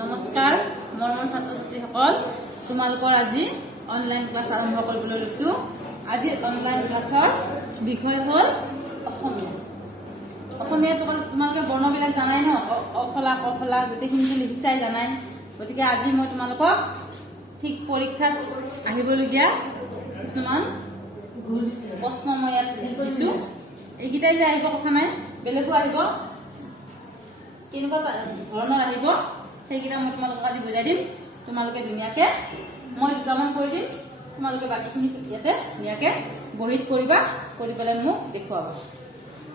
নমস্কাৰ মৰমৰ ছাত্ৰ ছাত্ৰীসকল তোমালোকৰ আজি অনলাইন ক্লাছ আৰম্ভ কৰিবলৈ লৈছো। আজি অনলাইন ক্লাছৰ বিষয় হ'ল অসমীয়া। অসমীয়া তোমালোকে বৰ্ণবিলাক জানাই ন, অফলা কফলা গোটেইখিনি লিখিছাই জানাই। গতিকে আজি মই তোমালোকক ঠিক পৰীক্ষাত আহিবলগীয়া কিছুমান প্ৰশ্ন মই ইয়াত দিছো। এইকেইটাই যে আহিব কথা নাই, বেলেগো আহিব, কেনেকুৱা ধৰণৰ আহিব সেইকেইটা মই তোমালোকক আজি বুজাই দিম। তোমালোকে ধুনীয়াকে মই দুটামান কৰি দিম, তোমালোকে বাকীখিনি ইয়াতে ধুনীয়াকে বহীত কৰিবা, কৰি পেলাই মোক দেখুৱাবা।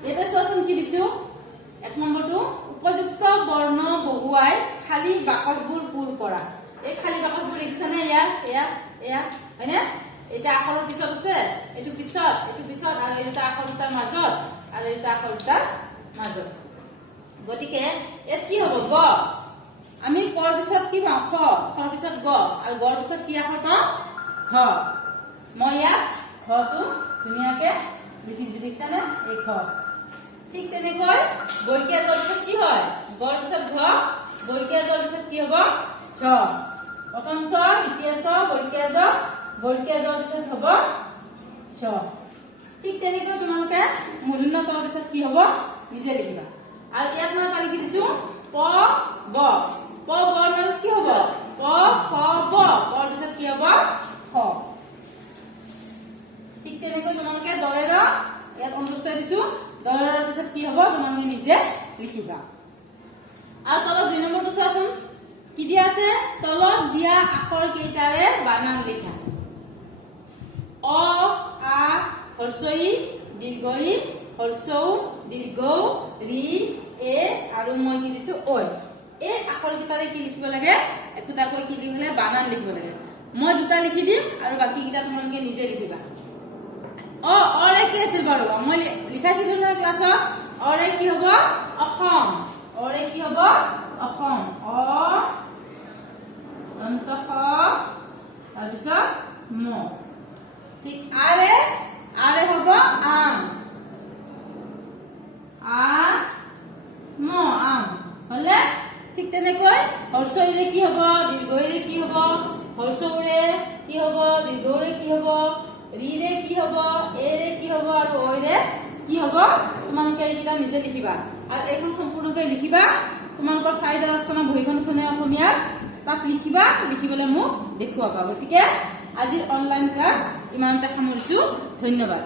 ইয়াতে চোৱাচোন কি দিছো। ১ নম্বৰটো উপযুক্ত বৰ্ণ বহুৱাই খালী বাকচবোৰ পূৰ কৰা। এই খালী বাকচবোৰ দেখিছানে? এয়া হয়নে? এটা আখৰৰ পিছত আছে, এইটো পিছত, এইটো পিছত, আৰু এটা আখৰ দুটাৰ মাজত, আৰু এটা আখৰ দুটাৰ মাজত। গতিকে ইয়াত কি হব? গ। আমি কৰ পিছত কি পাওঁ? খ। খৰ পিছত গ, আৰু গৰ পিছত কি আখৰ পাওঁ? ঘ। মই ইয়াত ঘটো ধুনীয়াকে লিখি দিছো, দেখিছানে? এই ঘ। ঠিক তেনেকৈ বৰ্গীয়া জৰ পিছত কি হয়? গৰ পিছত ঘ, বৰ্গীয়া জৰ পিছত কি হব? ঝ। প্ৰথম চ, দ্বিতীয় চ, বৰ্গীয়া জ, বৰ্গীয়া জৰ পিছত হব ঝ। ঠিক তেনেকৈ তোমালোকে মূৰ্ধন্য তৰ পিছত কি হব নিজে লিখিবা। আৰু ইয়াত মই এটা লিখি দিছো প ব। প বৰ মাজত কি হব? প খ ব, বৰ পিছত কি হব? খ। ঠিক তেনেকৈ তোমালোকে দৰেৰ ইয়াত অনুষ্ঠ দিছো, দৰেৰ পিছত কি হব তোমালোকে নিজে লিখিবা। আৰু তলত ২ নম্বৰটো চোৱাচোন কি দিয়া আছে? তলত দিয়া আখৰ কেইটাৰে বানান লিখা। অ, আ, হৰ্ষই, দীৰ্ঘই, হৰ্ষৌ, দীৰ্ঘৌ, ৰি, এ, আৰু মই কি দিছো ঐ। এই আখৰ কেইটাৰে কি লিখিব লাগে? একোটাকৈ কি লিখিব লাগে? বানান লিখিব লাগে। মই দুটা লিখি দিম আৰু বাকী কেইটা তোমালোকে নিজে লিখিবা। অৰে কি আছিল বাৰু? মই লিখাইছিলো নহয় ক্লাছত। অৰে কি হব? অসম। অৰে কি হব? অসম। অ দন্ত স, তাৰপিছত ম। ঠিক আৰে হব আম। ম আম হলে। ঠিক তেনেকৈ হৰ্ষইৰে কি হব? দীৰ্ঘইৰে কি হব? হৰ্ষৌৰে কি হব? দীৰ্ঘৌৰে কি হব? ৰিৰে কি হব? এৰে কি হব? আৰু ঐৰে কি হব? তোমালোকে এইকেইটা নিজে লিখিবা। আৰু এইখন সম্পূৰ্ণকৈ লিখিবা। তোমালোকৰ ৪ স্থানৰ বহীখন আছে অসমীয়াত, তাত লিখিবা, লিখি পেলাই মোক দেখুৱাবা। গতিকে আজিৰ অনলাইন ক্লাছ ইমানতে সামৰিছো। ধন্যবাদ।